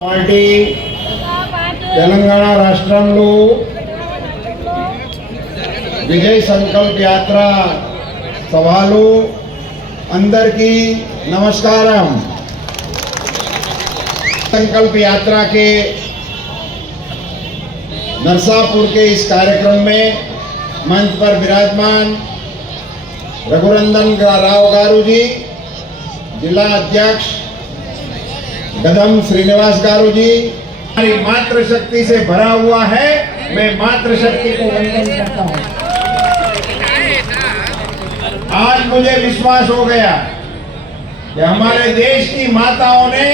Party Telangana రాష్ట్రంలో విజయ్ సంకల్ప్ యాత్ర సభలు అందరికీ नमस्कारम। संकल्प यात्रा के नरसापुर के इस कार्यक्रम में मंच पर विराजमान रघुनंदन राव गारू जी, जिला अध्यक्ष गदम श्रीनिवास गारू जी, हमारी मातृशक्ति से भरा हुआ है। मैं मातृशक्ति को वंदन करता हूँ। आज मुझे विश्वास हो गया कि हमारे देश की माताओं ने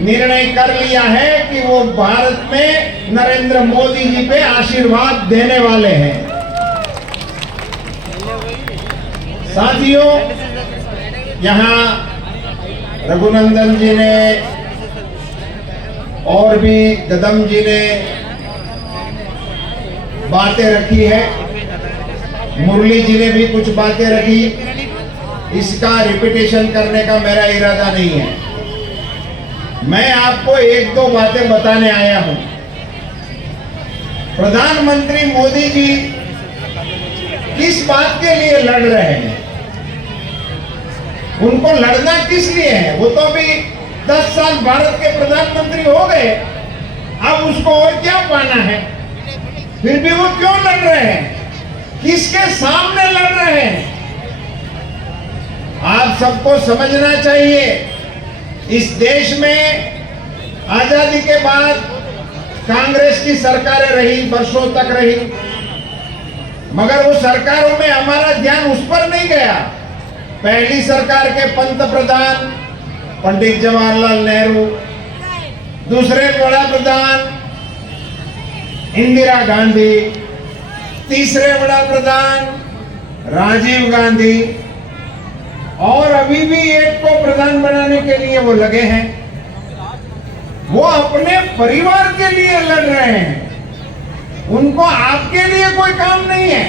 निर्णय कर लिया है कि वो भारत में नरेंद्र मोदी जी पे आशीर्वाद देने वाले हैं। साथियों, यहाँ रघुनंदन जी ने और भी गदम जी ने बातें रखी है, मुरली जी ने भी कुछ बातें रखी। इसका रिपीटेशन करने का मेरा इरादा नहीं है। मैं आपको एक दो बातें बताने आया हूं। प्रधानमंत्री मोदी जी किस बात के लिए लड़ रहे हैं, उनको लड़ना किस लिए है? वो तो अभी 10 साल भारत के प्रधानमंत्री हो गए, अब उसको और क्या पाना है? फिर भी वो क्यों लड़ रहे हैं, किसके सामने लड़ रहे हैं? आप सबको समझना चाहिए, इस देश में आजादी के बाद कांग्रेस की सरकारें रही, वर्षों तक रही, मगर वो सरकारों में हमारा ध्यान उस पर नहीं गया। पहली सरकार के पंत प्रधान पंडित जवाहरलाल नेहरू, दूसरे बड़ा प्रधान इंदिरा गांधी, तीसरे बड़ा प्रधान राजीव गांधी, और अभी भी एक को प्रधान बनाने के लिए वो लगे हैं। वो अपने परिवार के लिए लड़ रहे हैं, उनको आपके लिए कोई काम नहीं है।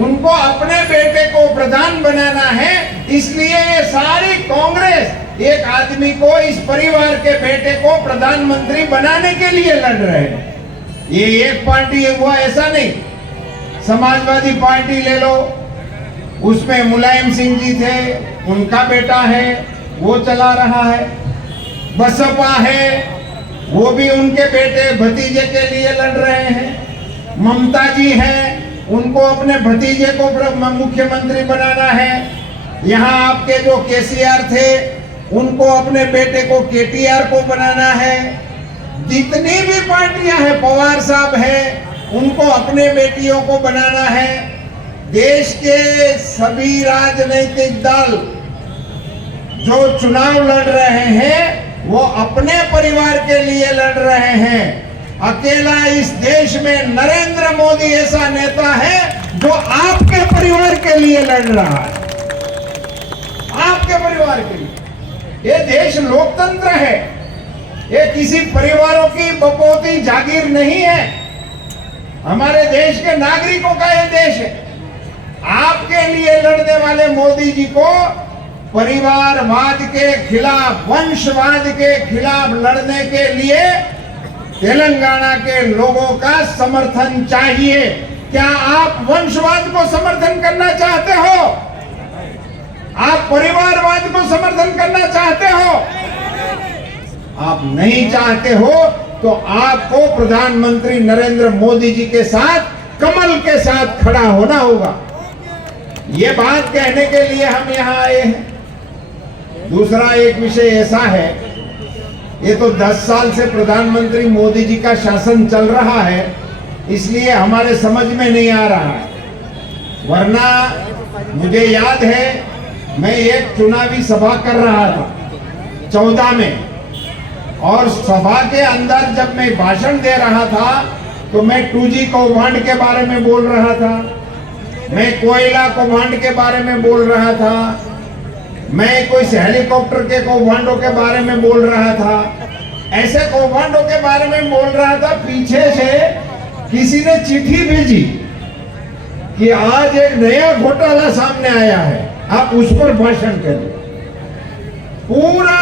उनको अपने बेटे को प्रधान बनाना है, इसलिए ये सारी कांग्रेस एक आदमी को, इस परिवार के बेटे को प्रधानमंत्री बनाने के लिए लड़ रहे हैं। ये एक पार्टी है हुआ ऐसा नहीं। समाजवादी पार्टी ले लो, उसमें मुलायम सिंह जी थे, उनका बेटा है, वो चला रहा है। बसपा है, वो भी उनके बेटे भतीजे के लिए लड़ रहे हैं। ममता जी हैं, उनको अपने भतीजे को मुख्यमंत्री बनाना है। यहाँ आपके जो केसीआर थे, उनको अपने बेटे को केटीआर को बनाना है। जितनी भी पार्टियां हैं, पवार साहब हैं, उनको अपने बेटियों को बनाना है। देश के सभी राजनीतिक दल जो चुनाव लड़ रहे हैं, वो अपने परिवार के लिए लड़ रहे हैं। अकेला इस देश में नरेंद्र मोदी ऐसा नेता है जो आपके परिवार के लिए लड़ रहा है, आपके परिवार के लिए। ये देश लोकतंत्र है, ये किसी परिवारों की बपोती जागीर नहीं है। हमारे देश के नागरिकों का ये देश है। आपके लिए लड़ने वाले मोदी जी को परिवारवाद के खिलाफ, वंशवाद के खिलाफ लड़ने के लिए तेलंगाना के लोगों का समर्थन चाहिए। क्या आप वंशवाद को समर्थन करना चाहते हो? आप परिवारवाद को समर्थन करना चाहते हो? आप नहीं चाहते हो तो आपको प्रधानमंत्री नरेंद्र मोदी जी के साथ, कमल के साथ खड़ा होना होगा। ये बात कहने के लिए हम यहाँ आए हैं। दूसरा एक विषय ऐसा है, ये तो 10 साल से प्रधानमंत्री मोदी जी का शासन चल रहा है, इसलिए हमारे समझ में नहीं आ रहा है। वरना मुझे याद है, मैं एक चुनावी सभा कर रहा था 14 में, और सभा के अंदर जब मैं भाषण दे रहा था तो मैं 2G कौभांड के बारे में बोल रहा था, मैं कोयला कौभांड के बारे में बोल रहा था, मैं कोई हेलीकॉप्टर के कौभांडों के बारे में बोल रहा था, ऐसे कौभांडों के बारे में बोल रहा था। पीछे से किसी ने चिट्ठी भेजी कि आज एक नया घोटाला सामने आया है, आप उस पर भाषण करिए। पूरा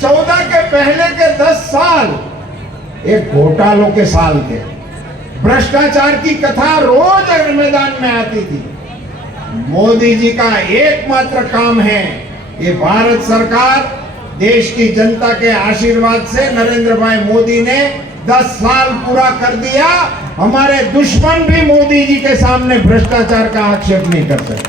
14 के पहले के 10 साल एक घोटालों के साल थे। भ्रष्टाचार की कथा रोज मैदान में आती थी। मोदी जी का एकमात्र काम है, ये भारत सरकार देश की जनता के आशीर्वाद से नरेंद्र भाई मोदी ने 10 साल पूरा कर दिया। हमारे दुश्मन भी मोदी जी के सामने भ्रष्टाचार का आक्षेप नहीं कर सकते।